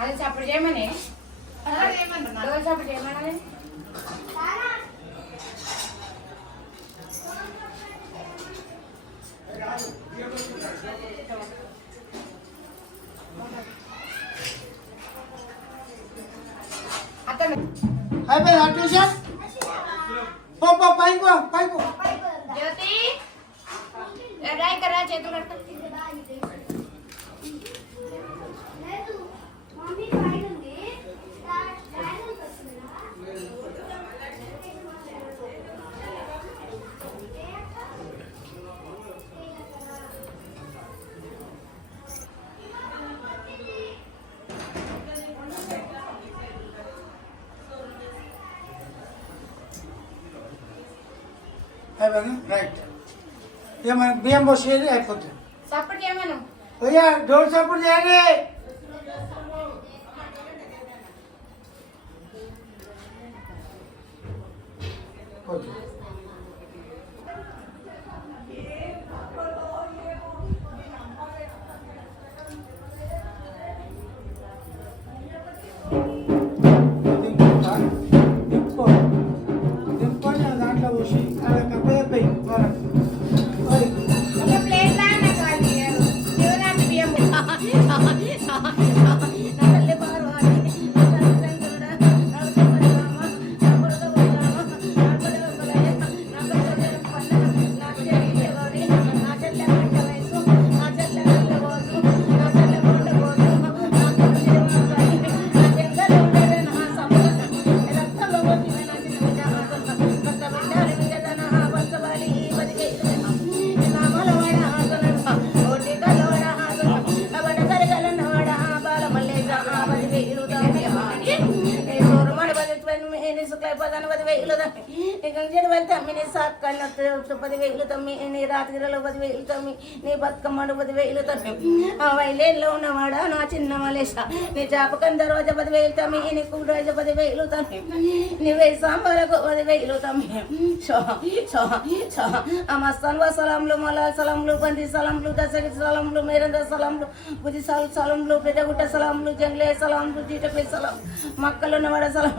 అది చప్పుడు చేయమని చప్పుడు చేయమని అయిపోయింది ట్యూషన్ పైకు జ్యోతి రాయి కరా చేతులు కట్టు రైట్ ఏమైనా బియ్యం పోసేది అయిపోతుంది సపోర్ట్ చేయమను అయ్యా డోర్ సపోర్ట్ చేయండి దాంట్లో పోసి కప్ప పదివేలు తమ్మి నీ రాత్రిలో 10,000 తమ్మి నీ బతుకమ్మడు 10,000 తమ్మి వైలేల్లో ఉన్నవాడా నా చిన్న మలేష నీ చాపకం దరోజ 10,000 తమ్మి నీ కూడరోజ 10,000 తమ్మి నీ వేయి సాంబాలకు 10,000 తమ్మి మస్తాన్ సలాంలు మలా సలాంలు బంది సలాంలు దశకి సలాంలు మేరంద సలాంలు బుద్ధి సలాంలు పెద్దగుట్ట సలాంలు జంగ్లే సలాంలు జీటపే సలాం మక్కలున్నవాడ సలాం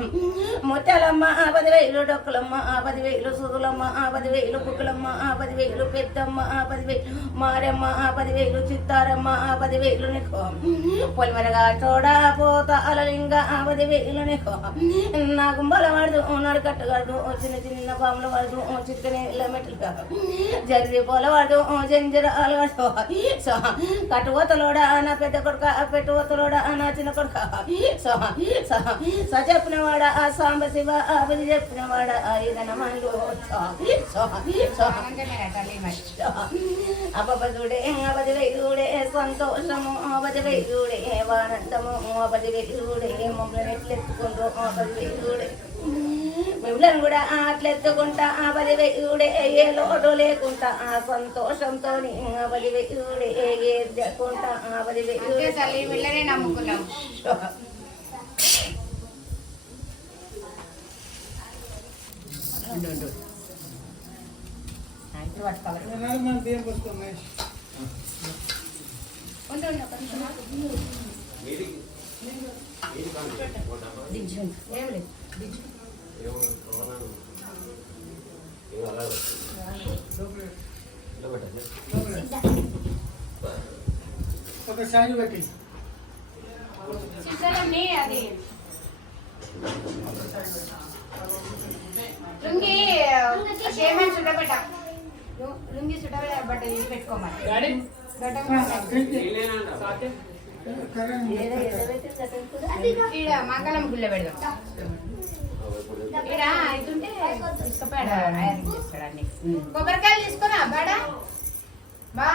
మొత్తాలమ్మ 10,000 డొక్కులమ్మ 10,000 సూదులమ్మ 10,000 బుక్కులమ్మ 10,000 పెద్దమ్మ 10,000 మారమ్మ 10,000 చిత్తారమ్మ 10,000 నీకో పొలిమరగా చోడా పోత అలలింగ 10,000 నీకో నా గుంబల వాడదు నాడు కట్టగలదు చిన్న చిన్న బాముల వాడదు చిక్కని మెట్లు జరిగి పోల వాడదు జంజర అలవాడు కట్టుకోతలోడా నా పెద్ద కొడుక పెట్టుకోతలోడా నా చిన్న కొడుక చెప్పినవాడ ఆ సాంబ శివ ఆపది చెప్పినవాడ ఈదనమాలు అపపదుడే అవదివైదుడే సంతోషము అవదివైదుడే ఆనందము అవదివైదుడే మమ్మల్ని ఎట్లెత్తుకుంటూ అవదివైదుడే మిమ్మల్ని కూడా అట్లెత్తుకుంటా అవదివైదుడే ఏ లోటు లేకుండా ఆ సంతోషంతో అవదివైదుడే ఏకుంటా అవదివైదుడే తల్లి మిమ్మల్ని నమ్ముకున్నాం ఒకసారి పెట్టి అది లుంగి ఏమని చుట్టబెట్ట లుంగి చుట్టబెట్ట బట్ట పెట్టుకోమని ఈడ మంగళం గుళ్ళ పెడదాం. ఈడ అవుతుంటే తీసుకుపోయాడు ఐరన్ చేస్తాడు అన్ని. కొబ్బరికాయలు తీసుకురా బాడా బా.